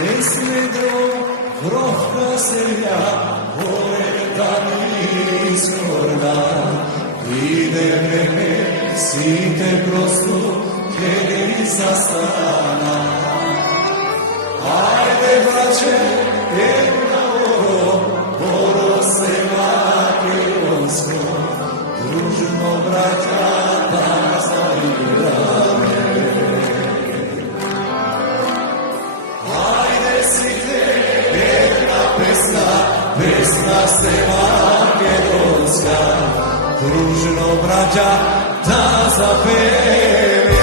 Песне до вровка сеја, полетани скорна, идеме сите просто ке ги застана. Ајде браќе, една оро се македонско, дружно браќа да заиграме. Ајде сите една песна се македонска, дружно браќа да запееме.